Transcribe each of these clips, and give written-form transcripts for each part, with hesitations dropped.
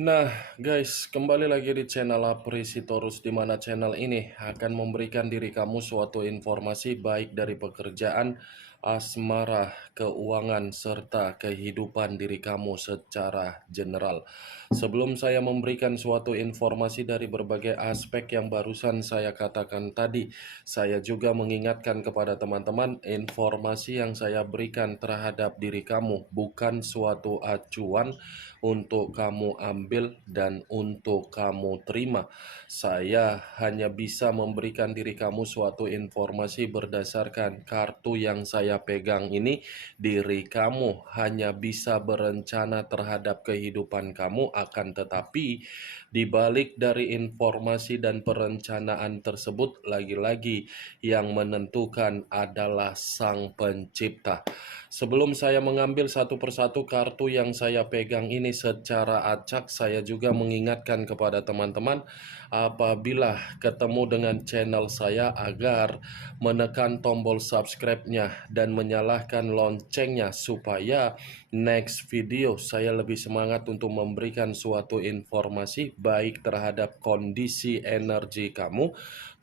Nah, guys, kembali lagi di channel Aprisitorus, di mana channel ini akan memberikan diri kamu suatu informasi baik dari pekerjaan, asmara, keuangan, serta kehidupan diri kamu secara general. Sebelum saya memberikan suatu informasi dari berbagai aspek yang barusan saya katakan tadi, saya juga mengingatkan kepada teman-teman, informasi yang saya berikan terhadap diri kamu bukan suatu acuan untuk kamu ambil dan untuk kamu terima. Saya hanya bisa memberikan diri kamu suatu informasi berdasarkan kartu yang saya pegang ini. Diri kamu hanya bisa berencana terhadap kehidupan kamu, akan tetapi di balik dari informasi dan perencanaan tersebut, lagi-lagi yang menentukan adalah Sang Pencipta. Sebelum saya mengambil satu persatu kartu yang saya pegang ini secara acak, saya juga mengingatkan kepada teman-teman apabila ketemu dengan channel saya agar menekan tombol subscribe-nya dan menyalakan loncengnya supaya next video saya lebih semangat untuk memberikan suatu informasi baik terhadap kondisi energi kamu,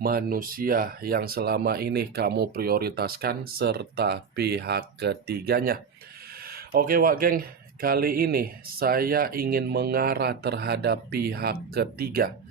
manusia yang selama ini kamu prioritaskan, serta pihak ketiganya. Oke Wak Geng, kali ini saya ingin mengarah terhadap pihak ketiga.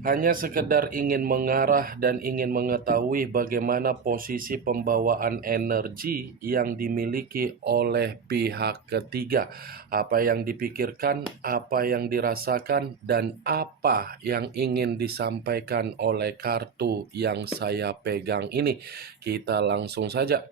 Hanya sekedar ingin mengarah dan ingin mengetahui bagaimana posisi pembawaan energi yang dimiliki oleh pihak ketiga. Apa yang dipikirkan, apa yang dirasakan, dan apa yang ingin disampaikan oleh kartu yang saya pegang ini. Kita langsung saja.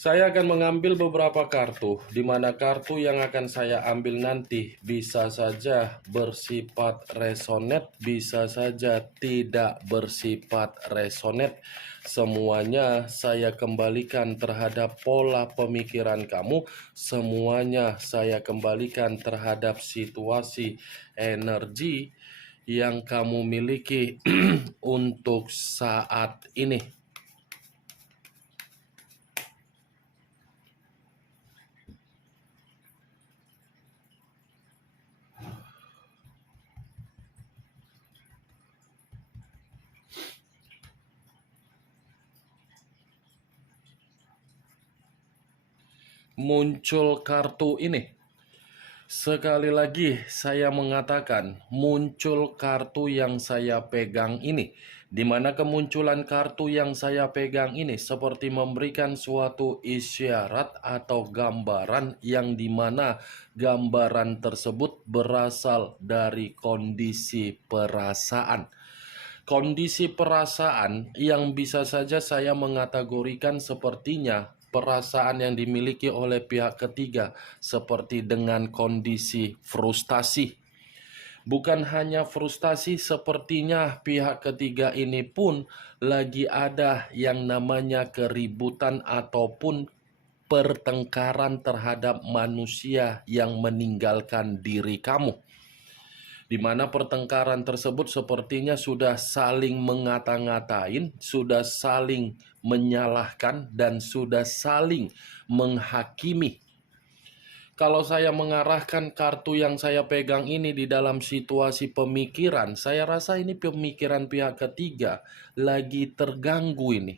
Saya akan mengambil beberapa kartu, di mana kartu yang akan saya ambil nanti bisa saja bersifat resonate, bisa saja tidak bersifat resonate. Semuanya saya kembalikan terhadap pola pemikiran kamu, semuanya saya kembalikan terhadap situasi energi yang kamu miliki untuk saat ini. Muncul kartu ini. Sekali lagi saya mengatakan muncul kartu yang saya pegang ini, di mana kemunculan kartu yang saya pegang ini seperti memberikan suatu isyarat atau gambaran yang dimana gambaran tersebut berasal dari kondisi perasaan. Kondisi perasaan yang bisa saja saya mengategorikan sepertinya perasaan yang dimiliki oleh pihak ketiga, seperti dengan kondisi frustasi. Bukan hanya frustasi, sepertinya pihak ketiga ini pun lagi ada yang namanya keributan ataupun pertengkaran terhadap manusia yang meninggalkan diri kamu, di mana pertengkaran tersebut sepertinya sudah saling mengata-ngatain, sudah saling menyalahkan, dan sudah saling menghakimi. Kalau saya mengarahkan kartu yang saya pegang ini di dalam situasi pemikiran, saya rasa ini pemikiran pihak ketiga lagi terganggu ini.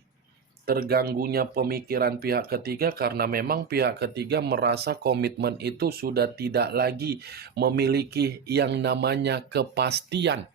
Terganggunya pemikiran pihak ketiga karena memang pihak ketiga merasa komitmen itu sudah tidak lagi memiliki yang namanya kepastian.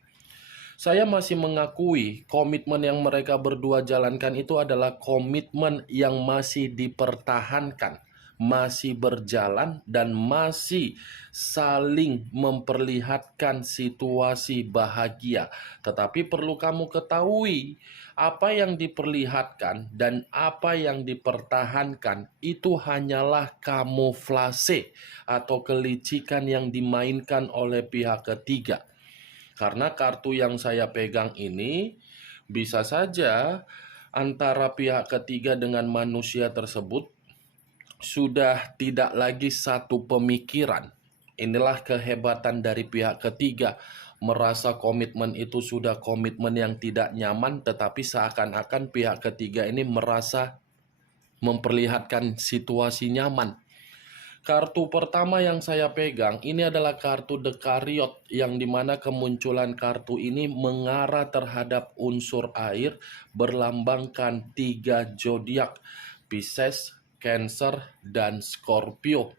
Saya masih mengakui komitmen yang mereka berdua jalankan itu adalah komitmen yang masih dipertahankan, masih berjalan, dan masih saling memperlihatkan situasi bahagia. Tetapi perlu kamu ketahui, apa yang diperlihatkan dan apa yang dipertahankan itu hanyalah kamuflase atau kelicikan yang dimainkan oleh pihak ketiga. Karena kartu yang saya pegang ini bisa saja antara pihak ketiga dengan manusia tersebut sudah tidak lagi satu pemikiran. Inilah kehebatan dari pihak ketiga. Merasa komitmen itu sudah komitmen yang tidak nyaman, tetapi seakan-akan pihak ketiga ini merasa memperlihatkan situasi nyaman. Kartu pertama yang saya pegang ini adalah kartu Dekariot, yang dimana kemunculan kartu ini mengarah terhadap unsur air, berlambangkan 3 zodiak, Pisces, Cancer, dan Scorpio.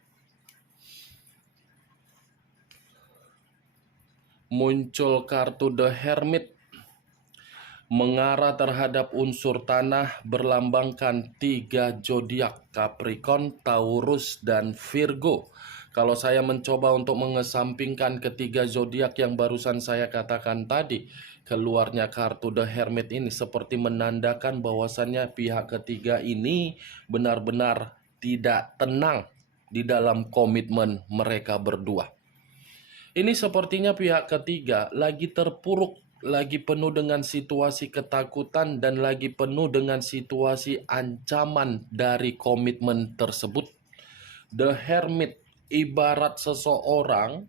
Muncul kartu The Hermit, mengarah terhadap unsur tanah, berlambangkan 3 zodiak, Capricorn, Taurus, dan Virgo. Kalau saya mencoba untuk mengesampingkan ketiga zodiak yang barusan saya katakan tadi, keluarnya kartu The Hermit ini seperti menandakan bahwasannya pihak ketiga ini benar-benar tidak tenang di dalam komitmen mereka berdua. Ini sepertinya pihak ketiga lagi terpuruk, lagi penuh dengan situasi ketakutan, dan lagi penuh dengan situasi ancaman dari komitmen tersebut. The Hermit ibarat seseorang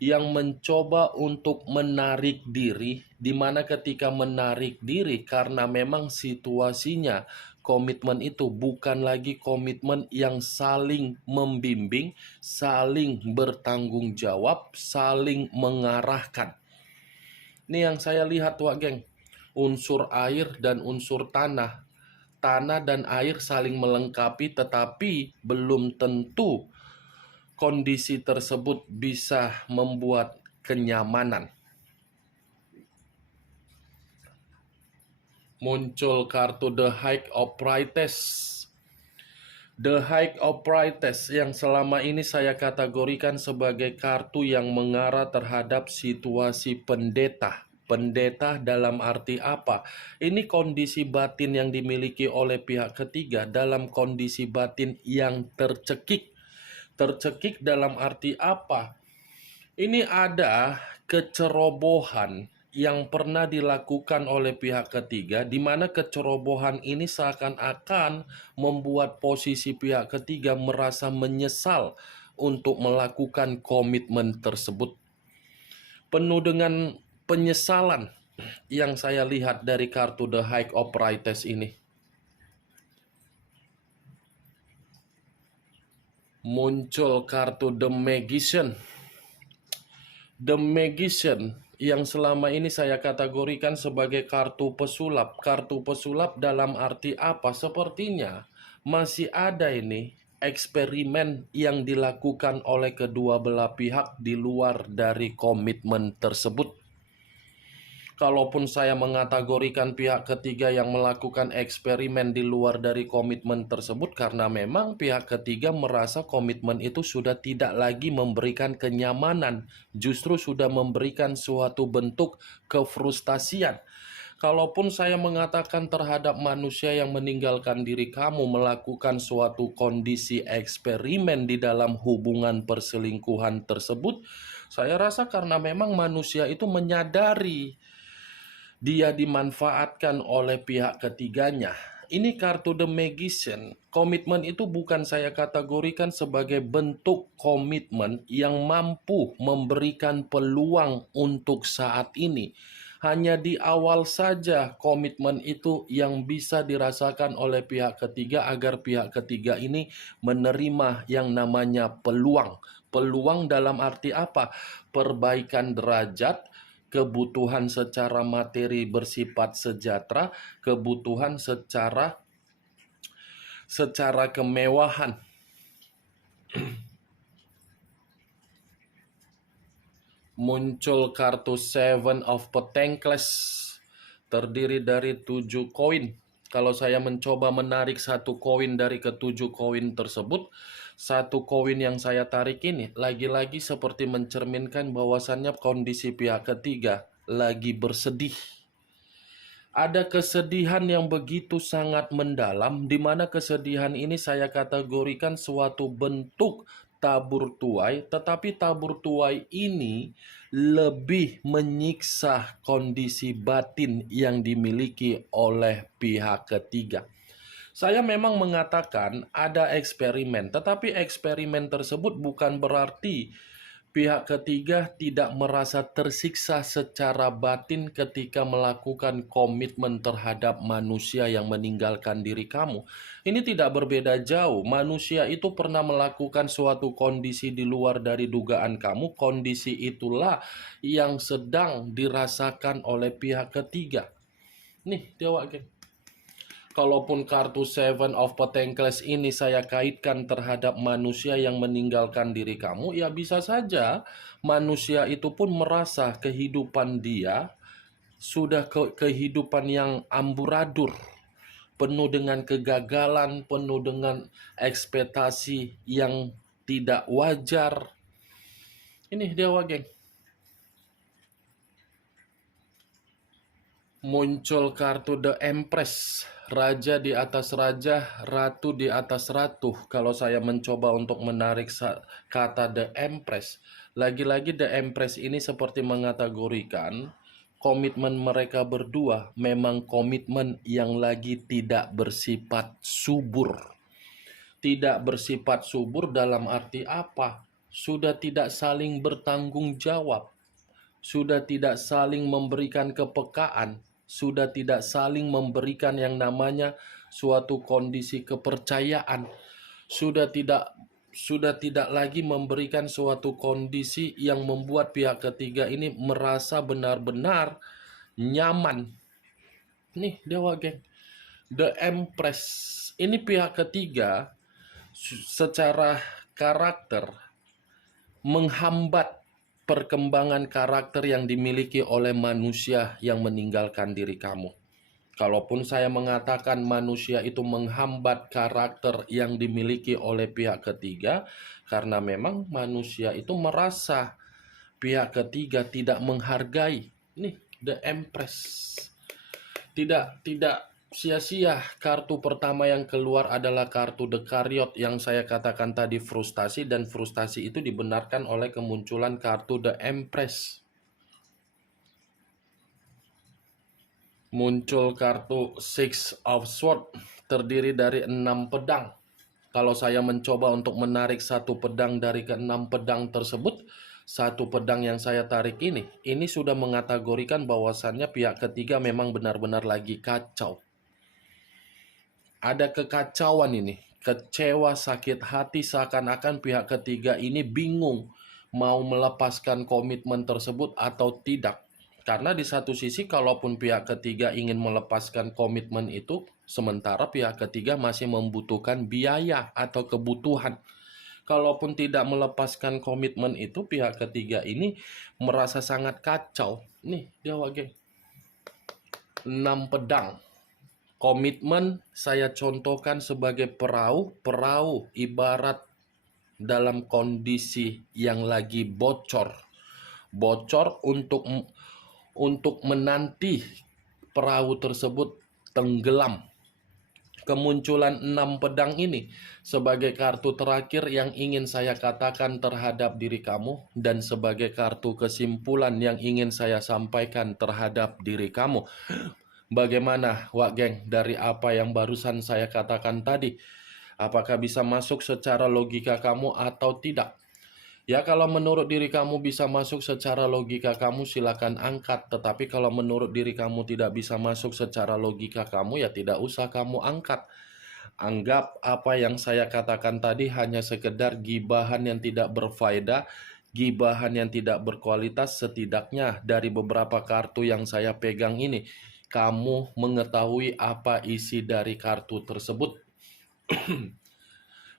yang mencoba untuk menarik diri, di mana ketika menarik diri karena memang situasinya, komitmen itu bukan lagi komitmen yang saling membimbing, saling bertanggung jawab, saling mengarahkan. Ini yang saya lihat, Wak Geng. Unsur air dan unsur tanah. Tanah dan air saling melengkapi, tetapi belum tentu kondisi tersebut bisa membuat kenyamanan. Muncul kartu The High of Priestess. The High of Priestess yang selama ini saya kategorikan sebagai kartu yang mengarah terhadap situasi pendeta. Pendeta dalam arti apa? Ini kondisi batin yang dimiliki oleh pihak ketiga dalam kondisi batin yang tercekik. Tercekik dalam arti apa? Ini ada kecerobohan yang pernah dilakukan oleh pihak ketiga, di mana kecerobohan ini seakan-akan membuat posisi pihak ketiga merasa menyesal untuk melakukan komitmen tersebut. Penuh dengan penyesalan yang saya lihat dari kartu The High of Priestess ini. Muncul kartu The Magician. The Magician yang selama ini saya kategorikan sebagai kartu pesulap. Kartu pesulap dalam arti apa? Sepertinya masih ada ini eksperimen yang dilakukan oleh kedua belah pihak di luar dari komitmen tersebut. Kalaupun saya mengategorikan pihak ketiga yang melakukan eksperimen di luar dari komitmen tersebut, karena memang pihak ketiga merasa komitmen itu sudah tidak lagi memberikan kenyamanan, justru sudah memberikan suatu bentuk kefrustasian. Kalaupun saya mengatakan terhadap manusia yang meninggalkan diri kamu melakukan suatu kondisi eksperimen di dalam hubungan perselingkuhan tersebut, saya rasa karena memang manusia itu menyadari dia dimanfaatkan oleh pihak ketiganya. Ini kartu The Magician. Komitmen itu bukan saya kategorikan sebagai bentuk komitmen yang mampu memberikan peluang untuk saat ini. Hanya di awal saja komitmen itu yang bisa dirasakan oleh pihak ketiga agar pihak ketiga ini menerima yang namanya peluang. Peluang dalam arti apa? Perbaikan derajat, kebutuhan secara materi bersifat sejahtera, kebutuhan secara kemewahan. Muncul kartu Seven of Pentacles, terdiri dari 7 koin. Kalau saya mencoba menarik satu koin dari ketujuh koin tersebut, satu koin yang saya tarik ini lagi-lagi seperti mencerminkan bahwasannya kondisi pihak ketiga lagi bersedih. Ada kesedihan yang begitu sangat mendalam, di mana kesedihan ini saya kategorikan suatu bentuk tabur tuai, tetapi tabur tuai ini lebih menyiksa kondisi batin yang dimiliki oleh pihak ketiga. Saya memang mengatakan ada eksperimen, tetapi eksperimen tersebut bukan berarti Pihak ketiga tidak merasa tersiksa secara batin ketika melakukan komitmen terhadap manusia yang meninggalkan diri kamu. Ini tidak berbeda jauh. Manusia itu pernah melakukan suatu kondisi di luar dari dugaan kamu. Kondisi itulah yang sedang dirasakan oleh pihak ketiga. Nih, dewa geng. Kalaupun kartu Seven of Pentacles ini saya kaitkan terhadap manusia yang meninggalkan diri kamu, ya bisa saja manusia itu pun merasa kehidupan dia sudah kehidupan yang amburadul, penuh dengan kegagalan, penuh dengan ekspektasi yang tidak wajar. Ini dewa geng. Muncul kartu The Empress, raja di atas raja, ratu di atas ratu. Kalau saya mencoba untuk menarik kata The Empress, lagi-lagi The Empress ini seperti mengategorikan komitmen mereka berdua memang komitmen yang lagi tidak bersifat subur. Tidak bersifat subur dalam arti apa? Sudah tidak saling bertanggung jawab, sudah tidak saling memberikan kepekaan, sudah tidak saling memberikan yang namanya suatu kondisi kepercayaan, sudah tidak lagi memberikan suatu kondisi yang membuat pihak ketiga ini merasa benar-benar nyaman. Nih dewa geng, The Empress ini pihak ketiga secara karakter menghambat perkembangan karakter yang dimiliki oleh manusia yang meninggalkan diri kamu. Kalaupun saya mengatakan manusia itu menghambat karakter yang dimiliki oleh pihak ketiga, karena memang manusia itu merasa pihak ketiga tidak menghargai. Nih, The Empress. Tidak sia-sia kartu pertama yang keluar adalah kartu The Chariot yang saya katakan tadi frustasi, dan frustasi itu dibenarkan oleh kemunculan kartu The Empress. Muncul kartu Six of Swords terdiri dari 6 pedang. Kalau saya mencoba untuk menarik satu pedang dari ke-6 pedang tersebut, satu pedang yang saya tarik ini sudah mengategorikan bahwasannya pihak ketiga memang benar-benar lagi kacau. Ada kekacauan ini, kecewa, sakit hati, seakan-akan pihak ketiga ini bingung mau melepaskan komitmen tersebut atau tidak. Karena di satu sisi kalaupun pihak ketiga ingin melepaskan komitmen itu, sementara pihak ketiga masih membutuhkan biaya atau kebutuhan. Kalaupun tidak melepaskan komitmen itu, pihak ketiga ini merasa sangat kacau. Nih, dewa geng. 6 pedang. Komitmen saya contohkan sebagai perahu ibarat dalam kondisi yang lagi bocor untuk menanti perahu tersebut tenggelam. Kemunculan 6 pedang ini sebagai kartu terakhir yang ingin saya katakan terhadap diri kamu, dan sebagai kartu kesimpulan yang ingin saya sampaikan terhadap diri kamu. Bagaimana, Wak Geng, dari apa yang barusan saya katakan tadi? Apakah bisa masuk secara logika kamu atau tidak? Ya, kalau menurut diri kamu bisa masuk secara logika kamu, silakan angkat. Tetapi kalau menurut diri kamu tidak bisa masuk secara logika kamu, ya tidak usah kamu angkat. Anggap apa yang saya katakan tadi hanya sekedar gibahan yang tidak berfaedah, gibahan yang tidak berkualitas. Setidaknya dari beberapa kartu yang saya pegang ini, kamu mengetahui apa isi dari kartu tersebut.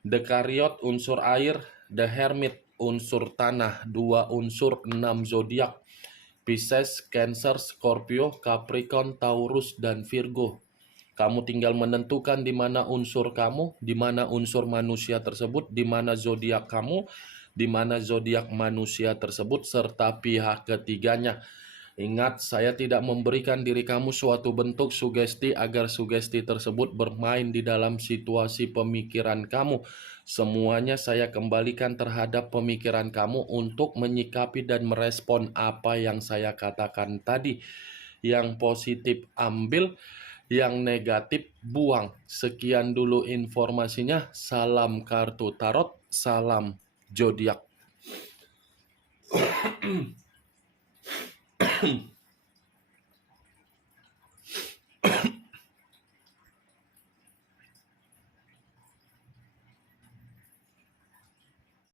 The Chariot unsur air, The Hermit unsur tanah, 2 unsur 6 zodiak, Pisces, Cancer, Scorpio, Capricorn, Taurus, dan Virgo. Kamu tinggal menentukan di mana unsur kamu, di mana unsur manusia tersebut, di mana zodiak kamu, di mana zodiak manusia tersebut, serta pihak ketiganya. Ingat, saya tidak memberikan diri kamu suatu bentuk sugesti agar sugesti tersebut bermain di dalam situasi pemikiran kamu. Semuanya saya kembalikan terhadap pemikiran kamu untuk menyikapi dan merespon apa yang saya katakan tadi. Yang positif ambil, yang negatif buang. Sekian dulu informasinya. Salam kartu tarot, salam zodiak.